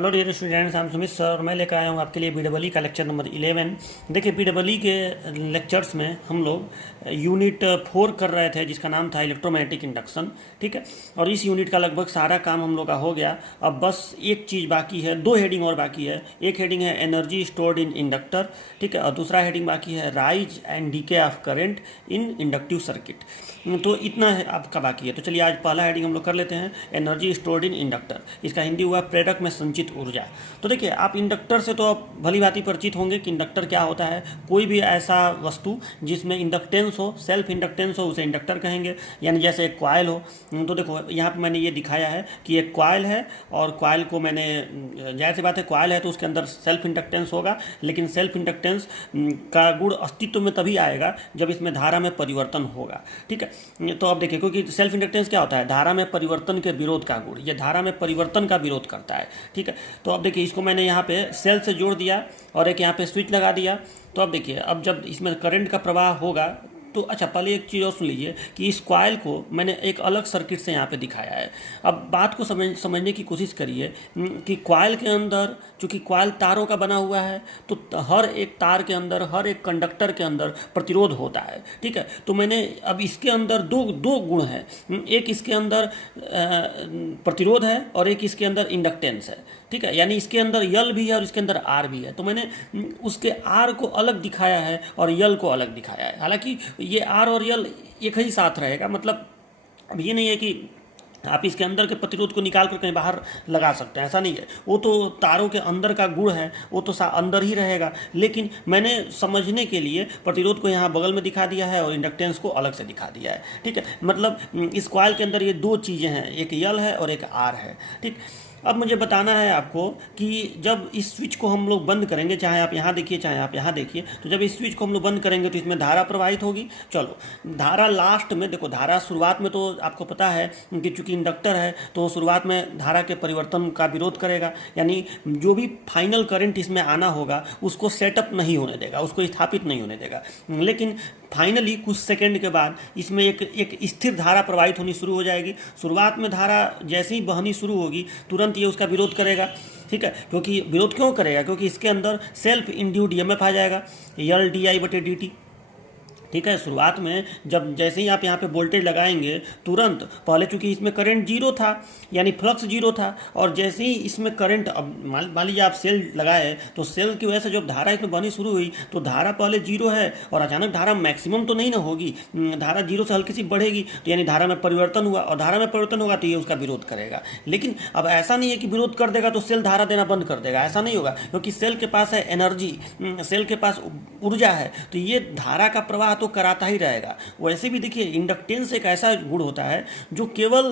Hello dear students, I am Sumit sir और मैं लेकर आया हूँ आपके लिए पीडब्ल्यूई का लेक्चर नंबर 11। देखिए, पीडब्ल्यूई के लेक्चर्स में हम लोग यूनिट 4 कर रहे थे जिसका नाम था इलेक्ट्रोमैग्नेटिक इंडक्शन। ठीक है, और इस यूनिट का लगभग सारा काम हम लोग का हो गया। अब बस एक चीज़ बाकी है, दो हेडिंग और बाकी है। एक हेडिंग है एनर्जी स्टोर्ड इन इंडक्टर, ठीक है, और दूसरा हेडिंग बाकी है rise and DK of current in inductive circuit. तो इतना है आपका बाकी है। तो चलिए आज पहला हेडिंग हम लोग कर लेते हैं, एनर्जी स्टोर्ड इन इंडक्टर। इसका हिंदी हुआ प्रेरक में संचित ऊर्जा। तो देखिए, आप इंडक्टर से तो आप भली भांति परिचित होंगे कि इंडक्टर क्या होता है। कोई भी ऐसा वस्तु जिसमें इंडक्टेंस हो, सेल्फ इंडक्टेंस हो, उसे इंडक्टर कहेंगे। यानी जैसे एक कॉइल हो, तो देखो यहाँ पर मैंने ये दिखाया है कि एक कॉइल है और कॉइल को मैंने, जाहिर सी बात है कॉइल है तो उसके अंदर सेल्फ इंडक्टेंस होगा, लेकिन सेल्फ इंडक्टेंस का गुण अस्तित्व में तभी आएगा जब इसमें धारा में परिवर्तन होगा। ठीक है, तो अब देखिए, क्योंकि सेल्फ इंडक्टेंस क्या होता है, धारा में परिवर्तन के विरोध का गुण। ये धारा में परिवर्तन का विरोध करता है। ठीक है, तो अब देखिए, इसको मैंने यहाँ पे सेल से जोड़ दिया और एक यहाँ पे स्विच लगा दिया। तो अब देखिए, अब जब इसमें करंट का प्रवाह होगा तो अच्छा, पहले एक चीज़ और सुन लीजिए कि इस कॉइल को मैंने एक अलग सर्किट से यहाँ पे दिखाया है। अब बात को समझने की कोशिश करिए कि कॉइल के अंदर, चूँकि कॉइल तारों का बना हुआ है, तो हर एक तार के अंदर, हर एक कंडक्टर के अंदर प्रतिरोध होता है। ठीक है, तो मैंने अब इसके अंदर दो गुण हैं। एक इसके अंदर प्रतिरोध है और एक इसके अंदर इंडक्टेंस है। ठीक है, यानी इसके अंदर यल भी है और इसके अंदर आर भी है। तो मैंने उसके आर को अलग दिखाया है और यल को अलग दिखाया है। हालांकि ये आर और यल एक ही साथ रहेगा, मतलब अब ये नहीं है कि आप इसके अंदर के प्रतिरोध को निकाल कर कहीं बाहर लगा सकते हैं, ऐसा नहीं है। वो तो तारों के अंदर का गुण है, वो तो अंदर ही रहेगा। लेकिन मैंने समझने के लिए प्रतिरोध को यहाँ बगल में दिखा दिया है और इंडक्टेंस को अलग से दिखा दिया है। ठीक है, मतलब इस कॉइल के अंदर ये दो चीज़ें हैं, एक यल है और एक आर है। ठीक, अब मुझे बताना है आपको कि जब इस स्विच को हम लोग बंद करेंगे, चाहे आप यहाँ देखिए चाहे आप यहाँ देखिए, तो जब इस स्विच को हम लोग बंद करेंगे तो इसमें धारा प्रवाहित होगी। चलो, धारा लास्ट में देखो, धारा शुरुआत में तो आपको पता है कि चूंकि इंडक्टर है तो शुरुआत में धारा के परिवर्तन का विरोध करेगा, यानी जो भी फाइनल करंट इसमें आना होगा उसको सेटअप नहीं होने देगा, उसको स्थापित नहीं होने देगा। लेकिन फाइनली कुछ सेकंड के बाद इसमें एक स्थिर धारा प्रवाहित होनी शुरू हो जाएगी। शुरुआत में धारा जैसे ही बहनी शुरू होगी तुरंत ये उसका विरोध करेगा। ठीक है, क्योंकि विरोध क्यों करेगा, क्योंकि इसके अंदर सेल्फ इंड्यूड ईएमएफ आ जाएगा, यल डी आई बटे डी टी। ठीक है, शुरुआत में जब जैसे ही आप यहाँ पे वोल्टेज लगाएंगे तुरंत, पहले चूंकि इसमें करंट जीरो था यानी फ्लक्स जीरो था, और जैसे ही इसमें करंट, अब मान लीजिए आप सेल लगाए तो सेल की वजह से जब धारा इसमें बनी शुरू हुई तो धारा पहले जीरो है और अचानक धारा मैक्सिमम तो नहीं ना होगी, धारा जीरो से हल्की सी बढ़ेगी, तो यानी धारा में परिवर्तन हुआ, और धारा में परिवर्तन होगा तो ये उसका विरोध करेगा। लेकिन अब ऐसा नहीं है कि विरोध कर देगा तो सेल धारा देना बंद कर देगा, ऐसा नहीं होगा, क्योंकि सेल के पास है एनर्जी, सेल के पास ऊर्जा है, तो ये धारा का प्रवाह तो कराता ही रहेगा। वैसे भी देखिए, इंडक्टेंस एक ऐसा गुण होता है जो केवल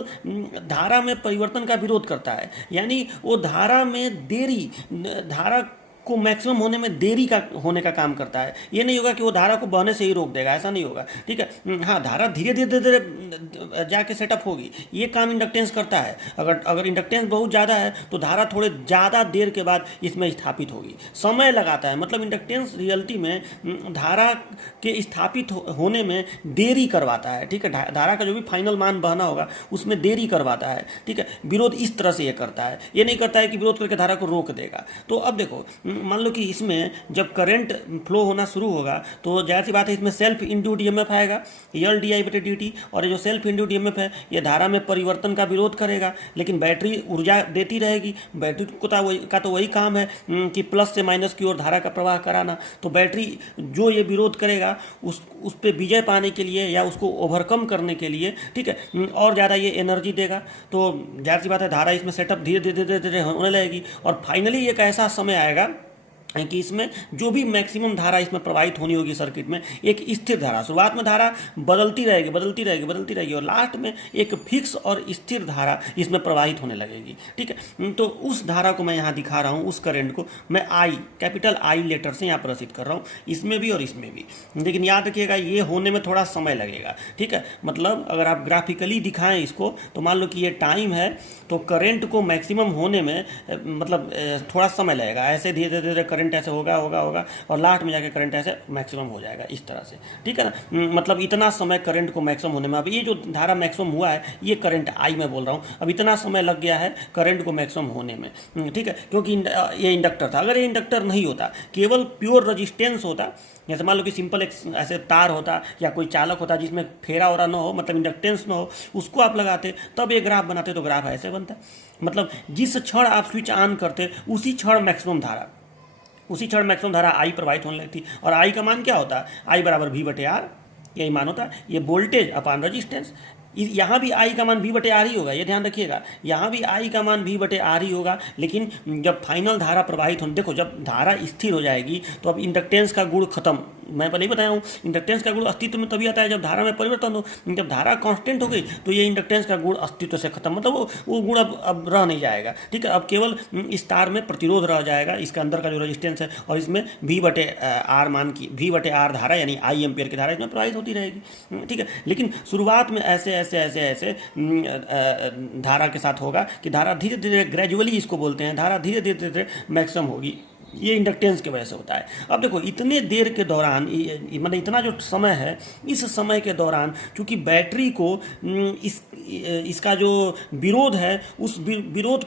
धारा में परिवर्तन का विरोध करता है, यानी वो धारा में देरी, धारा को मैक्सिमम होने में देरी का होने का काम करता है। ये नहीं होगा कि वो धारा को बहने से ही रोक देगा, ऐसा नहीं होगा। ठीक है, हाँ, धारा धीरे धीरे धीरे जाके सेटअप होगी, ये काम इंडक्टेंस करता है। अगर इंडक्टेंस बहुत ज़्यादा है तो धारा थोड़े ज़्यादा देर के बाद इसमें स्थापित होगी, समय लगाता है। मतलब इंडक्टेंस रियलिटी में धारा के स्थापित होने में देरी करवाता है। ठीक है, धारा का जो भी फाइनल मान बहना होगा उसमें देरी करवाता है। ठीक है, विरोध इस तरह से ये करता है, ये नहीं करता है कि विरोध करके धारा को रोक देगा। तो अब देखो, मान लो कि इसमें जब करंट फ्लो होना शुरू होगा तो जाहिर सी बात है इसमें सेल्फ इंड्यूड ईएमएफ आएगा, यल डी आई बटे डी टी, और ये जो सेल्फ इंड्यूड ईएमएफ है ये धारा में परिवर्तन का विरोध करेगा। लेकिन बैटरी ऊर्जा देती रहेगी, बैटरी का तो वही काम है कि प्लस से माइनस की ओर धारा का प्रवाह कराना। तो बैटरी जो ये विरोध करेगा उस पर विजय पाने के लिए या उसको ओवरकम करने के लिए, ठीक है, और ज़्यादा ये एनर्जी देगा। तो जाहिर सी बात है धारा इसमें सेटअप धीरे धीरे धीरे धीरे होने लगेगी, और फाइनली एक ऐसा समय आएगा कि इसमें जो भी मैक्सिमम धारा इसमें प्रवाहित होनी होगी सर्किट में, एक स्थिर धारा, शुरुआत में धारा बदलती रहेगी बदलती रहेगी बदलती रहेगी, और लास्ट में एक फिक्स और स्थिर धारा इसमें प्रवाहित होने लगेगी। ठीक है, तो उस धारा को मैं यहाँ दिखा रहा हूँ, उस करंट को मैं आई, कैपिटल आई लेटर से यहाँ प्रदर्शित कर रहा हूँ, इसमें भी और इसमें भी। लेकिन याद रखिएगा ये होने में थोड़ा समय लगेगा। ठीक है, मतलब अगर आप ग्राफिकली दिखाएं इसको तो मान लो कि ये टाइम है, तो करंट को मैक्सिमम होने में मतलब थोड़ा समय लगेगा। ऐसे धीरे धीरे करंट ऐसे होगा होगा होगा और लास्ट में जाके करंट ऐसे मैक्सिमम हो जाएगा इस तरह से, ठीक है ना। मतलब इतना समय करंट को मैक्सिमम होने में, अब ये जो धारा मैक्सिमम हुआ है ये करंट आई मैं बोल रहा हूँ, अब इतना समय लग गया है करंट को मैक्सिमम होने में, ठीक है, क्योंकि ये इंडक्टर था। अगर ये इंडक्टर नहीं होता, केवल प्योर रजिस्टेंस होता, जैसे मान लो कि सिंपल एक ऐसे तार होता या कोई चालक होता जिसमें फेरा वरा ना हो, मतलब इंडक्टेंस ना हो, उसको आप लगाते तब ये ग्राफ बनाते, तो ग्राफ ऐसे बनता। मतलब जिस क्षण आप स्विच ऑन करते उसी क्षण मैक्सिमम धारा आई प्रवाहित होने लगती। और आई का मान क्या होता है? आई बराबर वी बटे आर, यही मान होता है। ये वोल्टेज अपान रजिस्टेंस, यहाँ भी आई का मान वी बटे आर ही होगा, ये ध्यान रखिएगा, यहाँ भी आई का मान वी बटे आर ही होगा। लेकिन जब फाइनल धारा प्रवाहित होने, देखो जब धारा स्थिर हो जाएगी तो अब इंडक्टेंस का गुण खत्म। मैं पहले ही बताया हूँ, इंडक्टेंस का गुण अस्तित्व में तभी आता है जब धारा में परिवर्तन हो। जब धारा कांस्टेंट हो गई तो ये इंडक्टेंस का गुण अस्तित्व से खत्म, मतलब वो गुण अब रह नहीं जाएगा, ठीक है। अब केवल इस तार में प्रतिरोध रह जाएगा, इसके अंदर का जो रजिस्टेंस है, और इसमें वी बटे आर मान की, वी बटे आर धारा यानी आई एम्पियर की धारा इसमें प्रवाहित होती रहेगी, ठीक है। लेकिन शुरुआत में ऐसे ऐसे ऐसे ऐसे धारा के साथ होगा कि धारा धीरे धीरे ग्रेजुअली, इसको बोलते हैं, धारा धीरे धीरे धीरे मैक्सिमम होगी। ये इंडक्टेंस की वजह से होता है। अब देखो इतने देर के दौरान, मतलब इतना जो समय है, इस समय के दौरान चूंकि बैटरी को इसका जो विरोध है, उस विरोध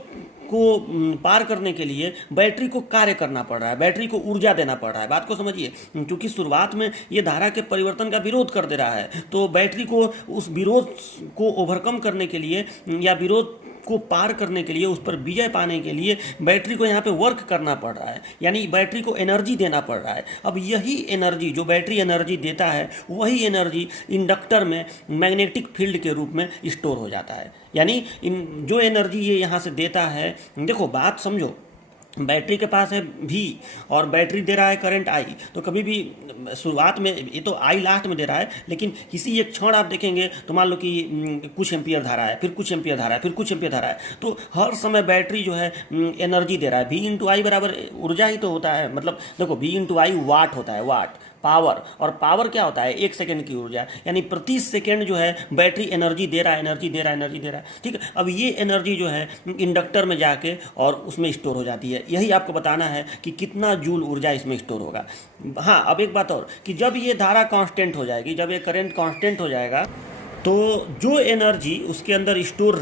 को पार करने के लिए बैटरी को कार्य करना पड़ रहा है, बैटरी को ऊर्जा देना पड़ रहा है। बात को समझिए, क्योंकि शुरुआत में ये धारा के परिवर्तन का विरोध कर दे रहा है, तो बैटरी को उस विरोध को ओवरकम करने के लिए या विरोध को पार करने के लिए, उस पर विजय पाने के लिए बैटरी को यहाँ पे वर्क करना पड़ रहा है, यानी बैटरी को एनर्जी देना पड़ रहा है। अब यही एनर्जी जो बैटरी एनर्जी देता है, वही एनर्जी इंडक्टर में मैग्नेटिक फील्ड के रूप में स्टोर हो जाता है। यानी जो एनर्जी ये यहाँ से देता है, देखो बात समझो, बैटरी के पास है भी और बैटरी दे रहा है करंट आई, तो कभी भी शुरुआत में ये तो आई लास्ट में दे रहा है, लेकिन किसी एक क्षण आप देखेंगे तो मान लो कि कुछ एम्पियर धारा है, फिर कुछ एम्पियर धारा है, फिर कुछ एम्पियर धारा है, तो हर समय बैटरी जो है एनर्जी दे रहा है। V इंटू आई बराबर ऊर्जा ही तो होता है, मतलब देखो V इंटू आई वाट होता है, वाट पावर, और पावर क्या होता है? 1 सेकंड की ऊर्जा, यानी प्रति सेकंड जो है बैटरी एनर्जी दे रहा है, एनर्जी दे रहा है, एनर्जी दे रहा है, ठीक है। अब ये एनर्जी जो है इंडक्टर में जाके और उसमें स्टोर हो जाती है। यही आपको बताना है कि कितना जूल ऊर्जा इसमें स्टोर होगा। हाँ, अब एक बात और कि जब ये धारा कांस्टेंट हो जाएगी, जब ये करंट कांस्टेंट हो जाएगा, तो जो एनर्जी उसके अंदर स्टोर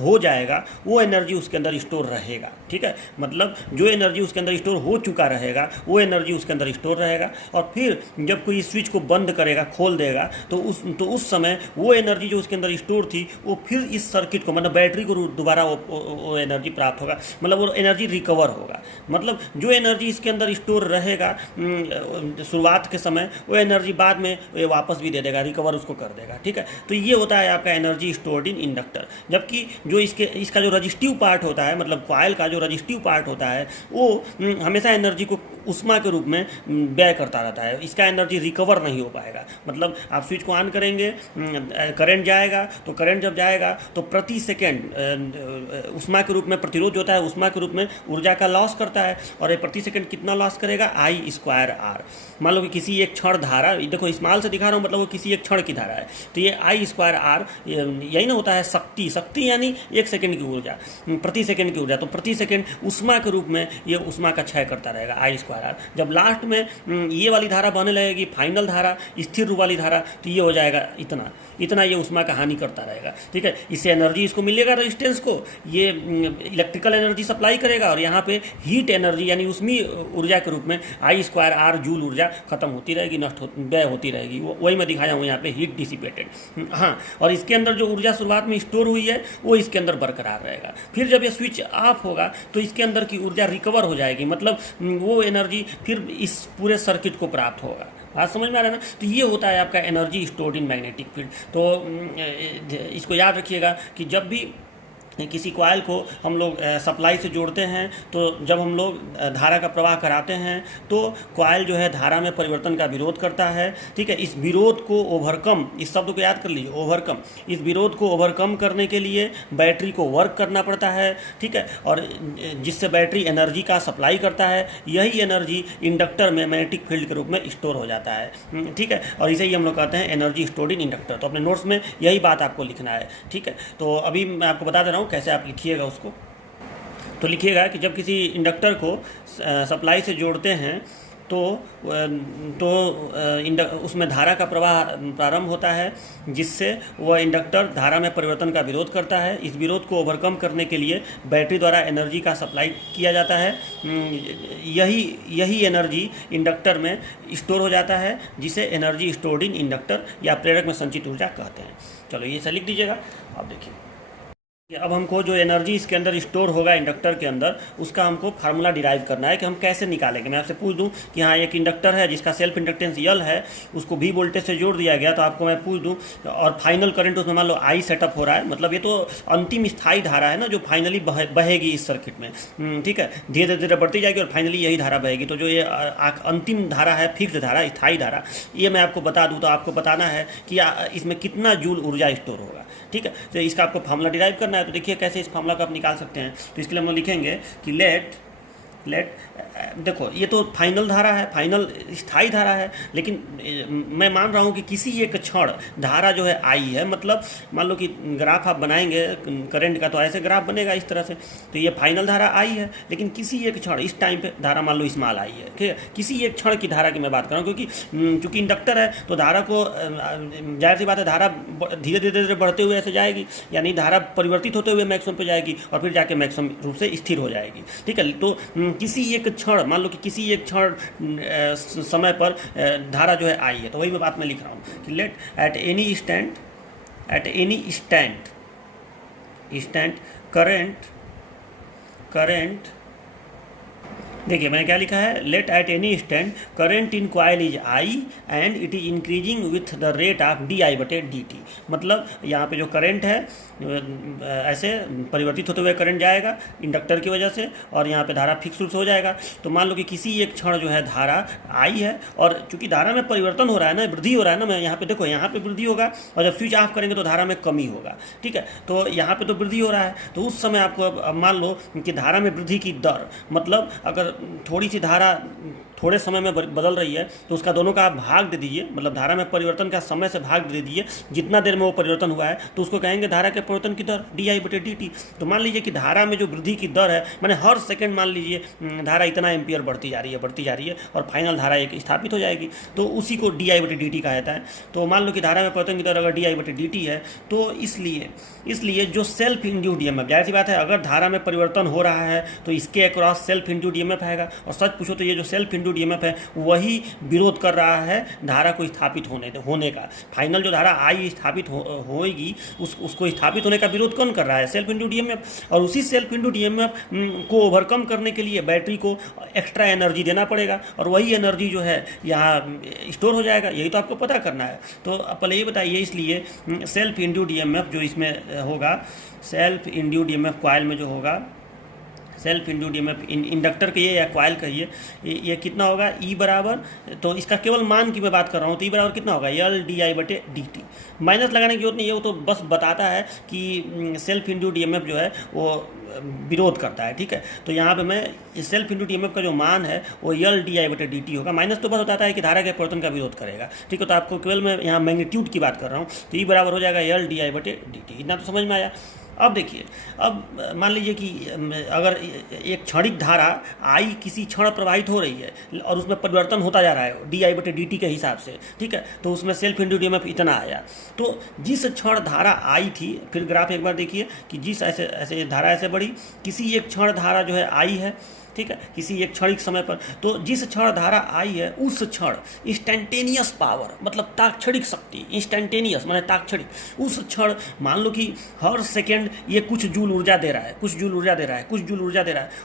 हो जाएगा, वो एनर्जी उसके अंदर स्टोर रहेगा, ठीक है। मतलब जो एनर्जी उसके अंदर स्टोर हो चुका रहेगा, वो एनर्जी उसके अंदर स्टोर रहेगा। और फिर जब कोई स्विच को बंद करेगा, खोल देगा, तो उस समय वो एनर्जी जो उसके अंदर स्टोर थी, वो फिर इस सर्किट को, मतलब बैटरी को दोबारा वो एनर्जी प्राप्त होगा, मतलब वो एनर्जी रिकवर होगा। मतलब जो एनर्जी इसके अंदर स्टोर रहेगा शुरुआत के समय, वो एनर्जी बाद में ये वापस भी दे देगा, रिकवर उसको कर देगा, ठीक है। तो ये होता है आपका एनर्जी स्टोर्ड इन इंडक्टर। जबकि जो इसका जो रजिस्टिव पार्ट होता है, मतलब कॉइल का जो रजिस्टिव पार्ट होता है, वो हमेशा एनर्जी को उष्मा के रूप में व्यय करता रहता है, इसका एनर्जी रिकवर नहीं हो पाएगा। मतलब आप स्विच को ऑन करेंगे, करंट जाएगा, तो करंट जब जाएगा तो प्रति सेकेंड उष्मा के रूप में प्रतिरोध होता है, उष्मा के रूप में ऊर्जा का लॉस करता है। और ये प्रति सेकेंड कितना लॉस करेगा? आई स्क्वायर आर। मान लो कि किसी एक क्षण धारा, देखो स्मॉल से दिखा रहा हूँ, मतलब वो किसी एक क्षण की धारा है, तो ये आई स्क्वायर आर, यही ना होता है शक्ति। शक्ति यानी 1 सेकेंड की ऊर्जा, प्रति सेकेंड की ऊर्जा, तो प्रति सेकेंड उष्मा के रूप में ये उष्मा का क्षय करता रहेगा, आई स्क्वायर आर। जब लास्ट में ये वाली धारा बहने लगेगी, फाइनल धारा, स्थिर रूप वाली धारा, तो ये हो जाएगा इतना इतना, ये उष्मा का हानि करता रहेगा, ठीक है। इससे एनर्जी इसको मिलेगा, रेजिस्टेंस को, ये इलेक्ट्रिकल एनर्जी सप्लाई करेगा, और यहाँ पे हीट एनर्जी यानी उष्मी ऊर्जा के रूप में आई स्क्वायर आर जूल ऊर्जा खत्म होती रहेगी, व्यय होती रहेगी। वही मैं दिखाया हूँ यहाँ पे, हीट डिसिपेटेड। हाँ, और इसके अंदर जो ऊर्जा शुरुआत में स्टोर हुई है, वो इसके अंदर बरकरार रहेगा। फिर जब ये स्विच ऑफ होगा तो इसके अंदर की ऊर्जा रिकवर हो जाएगी, मतलब वो एनर्जी फिर इस पूरे सर्किट को प्राप्त होगा। बात समझ में आ रहा है ना? तो ये होता है आपका energy stored in magnetic field. तो इसको याद रखिएगा कि जब भी किसी कॉइल को हम लोग सप्लाई से जोड़ते हैं, तो जब हम लोग धारा का प्रवाह कराते हैं, तो कॉइल जो है धारा में परिवर्तन का विरोध करता है, ठीक है। इस विरोध को ओवरकम, इस शब्द को याद कर लीजिए, ओवरकम। इस विरोध को ओवरकम करने के लिए बैटरी को वर्क करना पड़ता है, ठीक है, और जिससे बैटरी एनर्जी का सप्लाई करता है। यही एनर्जी इंडक्टर में मैग्नेटिक फील्ड के रूप में स्टोर हो जाता है, ठीक है। और इसे ही हम लोग कहते हैं एनर्जी स्टोर्ड इन इंडक्टर। तो अपने नोट्स में यही बात आपको लिखना है, ठीक है। तो अभी मैं आपको बता दे रहा हूँ कैसे आप लिखिएगा उसको। तो लिखिएगा कि जब किसी इंडक्टर को सप्लाई से जोड़ते हैं तो उसमें धारा का प्रवाह प्रारंभ होता है, जिससे वह इंडक्टर धारा में परिवर्तन का विरोध करता है। इस विरोध को ओवरकम करने के लिए बैटरी द्वारा एनर्जी का सप्लाई किया जाता है। यही एनर्जी इंडक्टर में स्टोर हो जाता है, जिसे एनर्जी स्टोर्ड इन इंडक्टर या प्रेरक में संचित ऊर्जा कहते हैं। चलो ये सब लिख दीजिएगा। अब देखिए, अब हमको जो एनर्जी इसके अंदर स्टोर होगा इंडक्टर के अंदर, उसका हमको फार्मूला डिराइव करना है कि हम कैसे निकालेंगे। मैं आपसे पूछ दूं कि हाँ एक इंडक्टर है जिसका सेल्फ इंडक्टेंस यल है, उसको V वोल्टेज से जोड़ दिया गया, तो आपको मैं पूछ दूं और फाइनल करंट उसमें मान लो I सेटअप हो रहा है, मतलब ये तो अंतिम स्थायी धारा है ना जो फाइनली बहेगी इस सर्किट में, ठीक है, धीरे धीरे बढ़ती जाएगी और फाइनली यही धारा बहेगी। तो जो ये अंतिम धारा है, फिक्स धारा, स्थायी धारा, ये मैं आपको बता दूँ तो आपको बताना है कि इसमें कितना जूल ऊर्जा स्टोर होगा, ठीक है। तो इसका आपको फार्मूला डिराइव करना है। तो देखिए कैसे इस फार्मूला को आप निकाल सकते हैं। तो इसके लिए हम लोग लिखेंगे कि लेट देखो ये तो फाइनल धारा है, फाइनल स्थायी धारा है, लेकिन मैं मान रहा हूँ कि किसी एक क्षण धारा जो है आई है, मतलब मान लो कि ग्राफ आप बनाएंगे करंट का तो ऐसे ग्राफ बनेगा इस तरह से। तो ये फाइनल धारा आई है, लेकिन किसी एक क्षण इस टाइम पे धारा मान लो स्मॉल आई है, ठीक है। किसी एक क्षण की धारा की मैं बात कर रहा हूँ, क्योंकि चूंकि इंडक्टर है तो धारा को जाहिर सी बात है धारा धीरे धीरे बढ़ते हुए ऐसे जाएगी, यानी धारा परिवर्तित होते हुए मैक्सिमम पे जाएगी और फिर जाके मैक्सिमम रूप से स्थिर हो जाएगी, ठीक है। तो किसी एक क्षण, मान लो कि किसी एक क्षण समय पर धारा जो है आई है, तो वही मैं बात में लिख रहा हूँ कि let at any instant current देखिए मैंने क्या लिखा है, let at any instant current in coil is I and it is increasing with the rate of di/dt। मतलब यहाँ पे जो करंट है ऐसे परिवर्तित होते हुए करंट जाएगा इंडक्टर की वजह से, और यहाँ पे धारा फिक्स रूप से हो जाएगा। तो मान लो कि किसी एक क्षण जो है धारा आई है, और चूंकि धारा में परिवर्तन हो रहा है ना, वृद्धि हो रहा है ना, मैं यहाँ पे देखो यहाँ पे वृद्धि होगा और जब स्विच ऑफ करेंगे तो धारा में कमी होगा, ठीक है। तो यहाँ पे तो वृद्धि हो रहा है, तो उस समय आपको अब मान लो कि धारा में वृद्धि की दर, मतलब अगर थोड़ी सी धारा थोड़े समय में बदल रही है तो उसका दोनों का आप भाग दे दीजिए, मतलब धारा में परिवर्तन का समय से भाग दे दीजिए, जितना देर में वो परिवर्तन हुआ है तो उसको कहेंगे धारा के परिवर्तन की दर di/dt। तो मान लीजिए कि धारा में जो वृद्धि की दर है, माने हर सेकंड मान लीजिए धारा इतना एम्पियर बढ़ती जा रही है और फाइनल धारा एक स्थापित हो जाएगी, तो उसी को di/dt कहा जाता है। तो मान लो कि धारा में परिवर्तन की दर अगर di/dt है, तो इसलिए जो सेल्फ इंड्यूस्ड ईएमएफ, जाहिर सी बात है अगर धारा में परिवर्तन हो रहा है तो इसके अक्रॉस सेल्फ इंड्यूस्ड ईएमएफ आएगा, और सच पूछो तो ये जो सेल्फ इंड्यूस्ड ईएमएफ है वही विरोध कर रहा है धारा को स्थापित होने का। फाइनल जो धारा आई स्थापित होएगी उसको स्थापित होने का विरोध कौन कर रहा है? Self induced EMF. और उसी सेल्फ इंड्यूस्ड ईएमएफ को ओवरकम करने के लिए बैटरी को एक्स्ट्रा एनर्जी देना पड़ेगा, और वही एनर्जी जो है यहाँ स्टोर हो जाएगा। यही तो आपको पता करना है। तो पहले ये बताइए, इसलिए सेल्फ इंड्यूस्ड ईएमएफ जो इसमें होगा, सेल्फ इंड्यूस्ड ईएमएफ कॉइल में जो होगा, सेल्फ इंड्यूस्ड ईएमएफ इंडक्टर कहिए या कॉइल कहिए, ये कितना होगा? E बराबर, तो इसका केवल मान की मैं बात कर रहा हूँ, तो E बराबर कितना होगा? LdI/dt। माइनस लगाने की जरूरत नहीं है, वो तो बस बताता है कि सेल्फ इंड्यूस्ड ईएमएफ जो है वो विरोध करता है, ठीक है। तो यहाँ पे मैं सेल्फ इंड्यूस्ड ईएमएफ का जो मान है वो LdI/dt होगा। माइनस तो बस बताता है कि धारा के परिवर्तन का विरोध करेगा, ठीक है। तो आपको केवल मैं यहाँ मैग्नीट्यूड की बात कर रहा हूँ, तो E बराबर हो जाएगा LdI/dt। इतना तो समझ में आया। अब देखिए, अब मान लीजिए कि अगर एक क्षणिक धारा आई किसी क्षण प्रवाहित हो रही है और उसमें परिवर्तन होता जा रहा है di/dt के हिसाब से, ठीक है, तो उसमें सेल्फ इंड्यूस्ड ईएमएफ इतना आया। तो जिस क्षण धारा आई थी, फिर ग्राफ एक बार देखिए कि जिस ऐसे धारा ऐसे बढ़ी, किसी एक क्षण धारा जो है आई है, ठीक है, किसी एक क्षणिक समय पर, तो जिस क्षण धारा आई है उस क्षण इंस्टेंटेनियस पावर, मतलब तात्क्षणिक शक्ति, इंस्टेंटेनियस माने तात्क्षणिक, उस क्षण मान लो कि हर सेकेंड ये कुछ जूल ऊर्जा दे रहा है,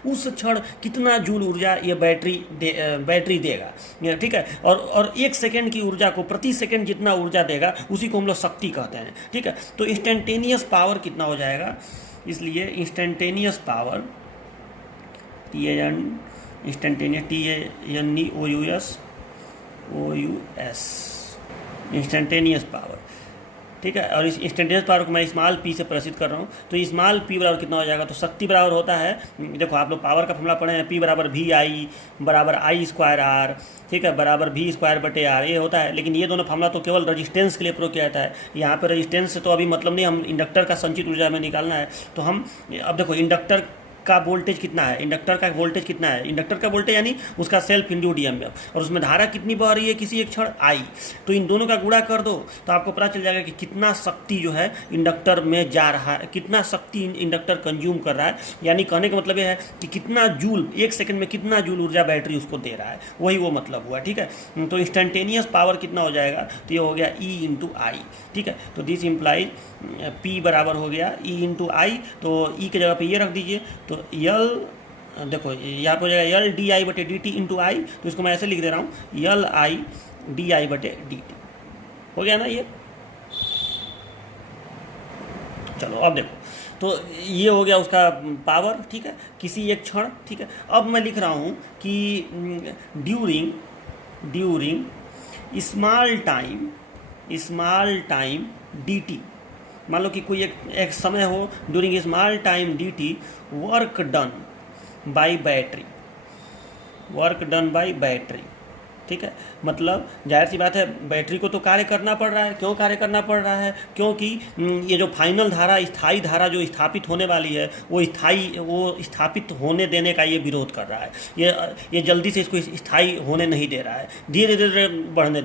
उस क्षण कितना जूल ऊर्जा ये बैटरी देगा, ठीक है। और एक सेकेंड की ऊर्जा को प्रति सेकेंड जितना ऊर्जा देगा उसी को हम लोग शक्ति कहते हैं, ठीक है। तो इंस्टेंटेनियस पावर कितना हो जाएगा? इसलिए instantaneous power instantaneous instantaneous power, ठीक है। और इस इंस्टेंटेनियस पावर को मैं स्मॉल पी से प्रदर्शित कर रहा हूँ, तो स्मॉल पी बराबर कितना हो जाएगा? तो शक्ति बराबर होता है, देखो आप लोग पावर का फॉर्मूला पढ़े हैं, P बराबर VI बराबर I²R, ठीक है, बराबर V²/R ये होता है। लेकिन ये दोनों फॉर्मूला तो केवल रजिस्टेंस के लिए प्रयोग किया जाता है। यहाँ पर रजिस्टेंस से तो अभी मतलब नहीं, हम इंडक्टर का संचित ऊर्जा में निकालना है। तो हम अब देखो इंडक्टर का वोल्टेज कितना है, इंडक्टर का वोल्टेज कितना है, इंडक्टर का वोल्टेज यानी उसका सेल्फ इंड्यूस्ड ईएमएफ, और उसमें धारा कितनी बह रही है किसी एक क्षण आई, तो इन दोनों का गुणा कर दो तो आपको पता चल जाएगा कि कितना शक्ति जो है इंडक्टर में जा रहा है, कितना शक्ति इंडक्टर कंज्यूम कर रहा है। यानी कहने का मतलब यह है कि कितना जूल, एक सेकंड में कितना जूल ऊर्जा बैटरी उसको दे रहा है, वही वो मतलब हुआ। ठीक है, तो इंस्टेंटेनियस पावर कितना हो जाएगा, तो ये हो गया E इंटू आई। ठीक है, तो दिस इम्प्लाइज P बराबर हो गया E इंटू आई, तो E की जगह पे ये रख दीजिए, तो L देखो यहाँ पे हो जाएगा L डी आई बटे डी टी इंटू आई, तो इसको मैं ऐसे लिख दे रहा हूँ L आई डी आई बटे डी टी, हो गया ना ये। चलो अब देखो, तो ये हो गया उसका पावर। ठीक है, किसी एक क्षण। ठीक है, अब मैं लिख रहा हूँ कि during small time D T, मान लो कि कोई एक समय हो during small time D T, work done by battery. ठीक है, मतलब जाहिर सी बात है बैटरी को तो कार्य करना पड़ रहा है। क्यों कार्य करना पड़ रहा है, क्योंकि ये जो फाइनल धारा, स्थायी धारा जो स्थापित होने वाली है, वो स्थापित होने देने का ये विरोध कर रहा है। ये जल्दी से इसको स्थायी होने नहीं दे रहा है, धीरे धीरे बढ़ने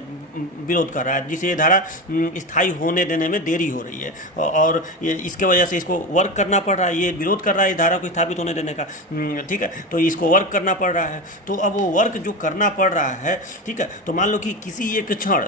विरोध कर रहा है, जिससे ये धारा स्थायी होने देने में देरी हो रही है, और इसके वजह से इसको वर्क करना पड़ रहा है, ये विरोध कर रहा है धारा को स्थापित होने देने का। ठीक है, तो इसको वर्क करना पड़ रहा है। तो अब वो वर्क जो करना पड़ रहा है, ठीक है, तो मान लो कि किसी एक क्षण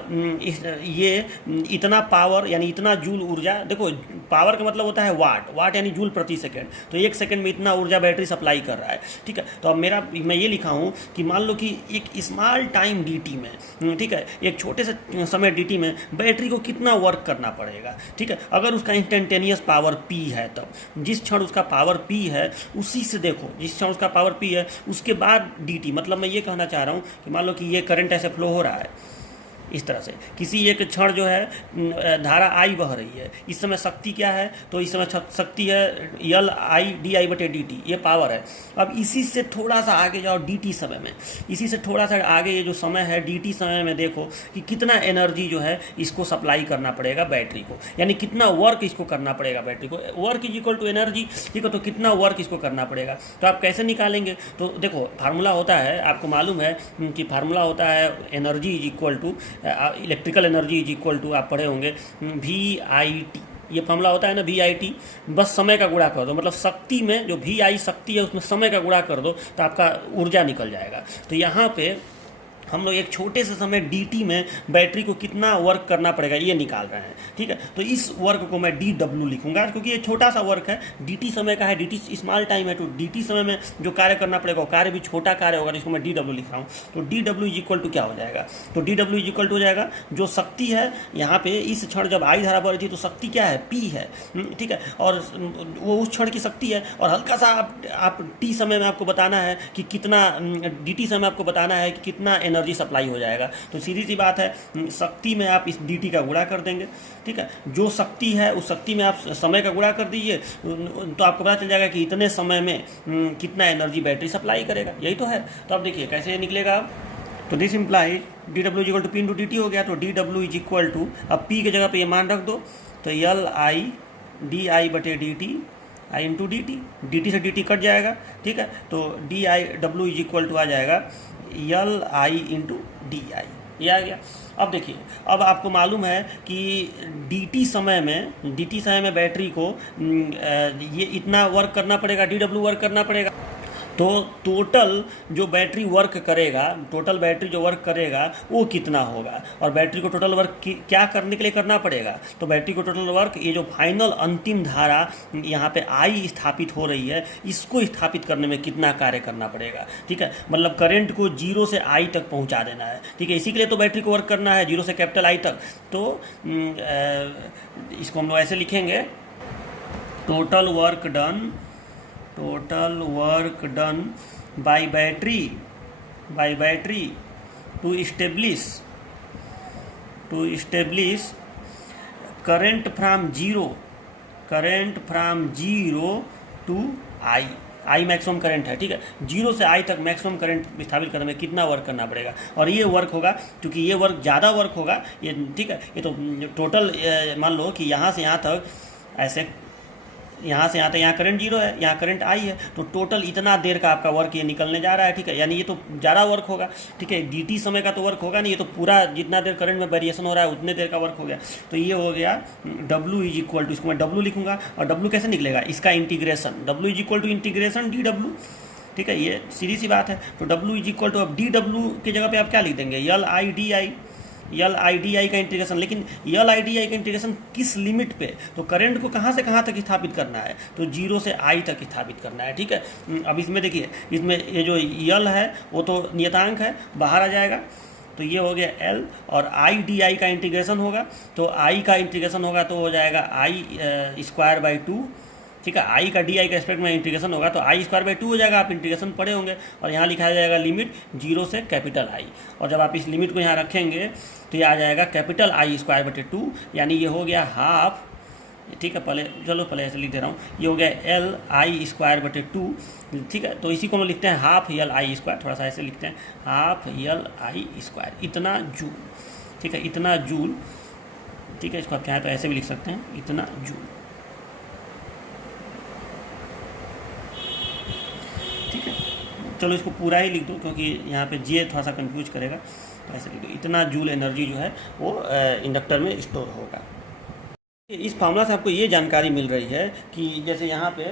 ये इतना पावर यानी इतना जूल ऊर्जा, देखो पावर का मतलब होता है वाट यानी जूल प्रति सेकंड, तो एक सेकंड में इतना ऊर्जा बैटरी सप्लाई कर रहा है। ठीक है, तो अब मैं ये लिखा हूँ कि मान लो कि एक स्मॉल टाइम डीटी में, ठीक है, एक छोटे से समय डीटी में बैटरी को कितना वर्क करना पड़ेगा। ठीक है, अगर उसका इंस्टेंटेनियस पावर P है, तब जिस क्षण उसका पावर P है उसी से देखो, जिस क्षण उसका पावर P है उसके बाद dt, मतलब मैं ये कहना चाह रहा हूँ कि मान लो कि ये करंट ऐसे फ्लो हो रहा है इस तरह से, किसी एक क्षण जो है धारा I बह रही है, इस समय शक्ति क्या है, तो इस समय शक्ति है L आई डी आई बटे डी टी, ये पावर है। अब इसी से थोड़ा सा आगे जाओ dt समय में, इसी से थोड़ा सा आगे ये जो समय है dt समय में देखो कि कितना एनर्जी जो है इसको सप्लाई करना पड़ेगा बैटरी को, यानी कितना वर्क इसको करना पड़ेगा बैटरी को। Work is equal to energy. ठीक है, तो कितना वर्क इसको करना पड़ेगा, तो आप कैसे निकालेंगे, तो देखो फार्मूला होता है, आपको मालूम है कि फार्मूला होता है energy is equal to, electrical energy is equal to, आप पढ़े होंगे VIT, ये फॉर्मूला होता है ना VIT, बस समय का गुणा कर दो, मतलब शक्ति में जो VI शक्ति है उसमें समय का गुणा कर दो तो आपका ऊर्जा निकल जाएगा। तो यहाँ पे हम लोग एक छोटे से समय dt में बैटरी को कितना वर्क करना पड़ेगा ये निकाल रहे हैं। ठीक है, तो इस वर्क को मैं dw लिखूंगा क्योंकि ये छोटा सा वर्क है, dt समय का है, dt स्मॉल टाइम है, तो dt समय में जो कार्य करना पड़ेगा वो कार्य भी छोटा कार्य होगा, इसको मैं dw लिख रहा हूँ। तो dw इज इक्वल टू क्या हो जाएगा, तो dw इज इक्वल टू हो जाएगा जो शक्ति है यहाँ पे इस क्षण जब आई धारा बढ़ रही थी तो शक्ति क्या है P है। ठीक है, और वो उस क्षण की शक्ति है, और हल्का सा आप t समय में आपको बताना है कि कितना, dt समय आपको बताना है कि कितना एनर्जी सप्लाई हो जाएगा। तो सीधी सी बात है, शक्ति में आप इस dt का गुणा कर देंगे। ठीक है, जो शक्ति है उस शक्ति में आप समय का गुणा कर दीजिए, तो आपको पता चल जाएगा कि इतने समय में कितना एनर्जी बैटरी सप्लाई करेगा, यही तो है। तो अब देखिए कैसे निकलेगा, तो this implies dw is equal to P into dt हो गया, तो dw इज इक्वल टू, अब P की जगह पे ये मान रख दो, तो L आई डी आई बटे D T, I into D T, D T से डी टी कट जाएगा। ठीक है, तो D I W is equal to आ जाएगा L I into D I, ये आ गया। अब देखिए, अब आपको मालूम है कि dt समय में बैटरी को ये इतना वर्क करना पड़ेगा, dw वर्क करना पड़ेगा। तो टोटल जो बैटरी वर्क करेगा, टोटल बैटरी जो वर्क करेगा वो कितना होगा, और बैटरी को टोटल वर्क क्या करने के लिए करना पड़ेगा, तो बैटरी को टोटल वर्क, ये जो फाइनल अंतिम धारा यहाँ पे आई स्थापित हो रही है, इसको स्थापित करने में कितना कार्य करना पड़ेगा। ठीक है, मतलब करंट को 0 से I तक पहुँचा देना है। ठीक है, इसी के लिए तो बैटरी को वर्क करना है 0 से कैपिटल I तक। तो इसको हम लोग ऐसे लिखेंगे, total work done by battery to establish current from zero to I maximum current है। ठीक है, 0 से I तक मैक्सिमम करंट स्थापित करने में कितना वर्क करना पड़ेगा, और ये वर्क होगा, क्योंकि ये वर्क ज़्यादा वर्क होगा ये। ठीक है, ये तो टोटल मान लो कि यहाँ से यहाँ तक ऐसे यहाँ से यहाँ तक, यहाँ करंट जीरो है, यहाँ करंट आई है, तो टोटल इतना देर का आपका वर्क ये निकलने जा रहा है, ठीक है। यानी ये तो ज़्यादा वर्क होगा, ठीक है। dt समय का तो वर्क होगा नहीं, ये तो पूरा जितना देर करंट में वेरिएशन हो रहा है उतने देर का वर्क हो गया। तो ये हो गया W इज इक्वल टू, इसको मैं W लिखूंगा, और W कैसे निकलेगा, इसका integration, W is equal to integration dW, ठीक है। ये सीधी सी बात है। तो W इज इक्वल टू, अब dW की जगह पे आप क्या लिख देंगे, यल आई डी आई का इंटीग्रेशन। लेकिन यल आई डी आई का इंटीग्रेशन किस लिमिट पे, तो करंट को कहाँ से कहाँ तक स्थापित करना है, तो 0 से I तक स्थापित करना है, ठीक है। अब इसमें देखिए, इसमें ये जो यल है वो तो नियतांक है, बाहर आ जाएगा, तो ये हो गया L, और आई डी आई का इंटीग्रेशन होगा, तो I का इंटीग्रेशन होगा तो हो जाएगा I²/2, ठीक है। आई का डी आई का एस्पेक्ट में इंटीग्रेशन होगा तो I²/2 हो जाएगा, आप इंटीग्रेशन पढ़े होंगे। और यहाँ लिखा जाएगा लिमिट 0 से कैपिटल I, और जब आप इस लिमिट को यहाँ रखेंगे तो ये आ जाएगा कैपिटल I²/2, यानी ये हो गया हाफ, ठीक है। पहले ऐसे लिख दे रहा हूँ, ये हो गया LI²/2, ठीक है। तो इसी को हम लिखते हैं हाफ LI², थोड़ा सा ऐसे लिखते हैं हाफ LI², इतना जूल, ठीक है, इतना जूल, ठीक है। इसको आप चाहें तो ऐसे भी लिख सकते हैं, इतना जूल, ठीक है। चलो इसको पूरा ही लिख दो, क्योंकि यहाँ पे जे थोड़ा सा कंफ्यूज करेगा, तो ऐसे लिख दो, इतना जूल एनर्जी जो है वो इंडक्टर में स्टोर होगा। इस फार्मूला से आपको ये जानकारी मिल रही है कि जैसे यहाँ पे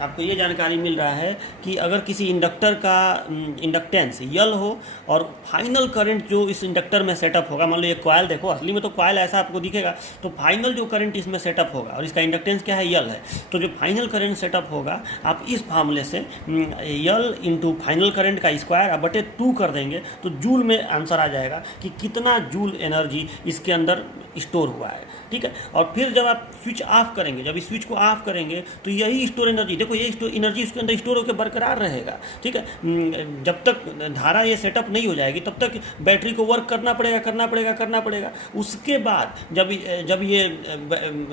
आपको ये जानकारी मिल रहा है कि अगर किसी इंडक्टर का इंडक्टेंस यल हो और फाइनल करंट जो इस इंडक्टर में सेटअप होगा, मान लो ये कॉइल देखो, असली में तो कॉइल ऐसा आपको दिखेगा, तो फाइनल जो करंट इसमें सेटअप होगा और इसका इंडक्टेंस क्या है, यल है, तो जो फाइनल करंट सेटअप होगा आप इस फार्मूले से यल इंटू फाइनल करंट का स्क्वायर आप बटे 2 कर देंगे, तो जूल में आंसर आ जाएगा कि कितना जूल एनर्जी इसके अंदर स्टोर हुआ है, ठीक है। और फिर जब आप स्विच ऑफ करेंगे, जब इस स्विच को ऑफ करेंगे तो यही स्टोर एनर्जी, देखो ये एनर्जी इसके अंदर स्टोर होकर बरकरार रहेगा, ठीक है। जब तक धारा ये सेटअप नहीं हो जाएगी तब तक बैटरी को वर्क करना पड़ेगा। उसके बाद जब ये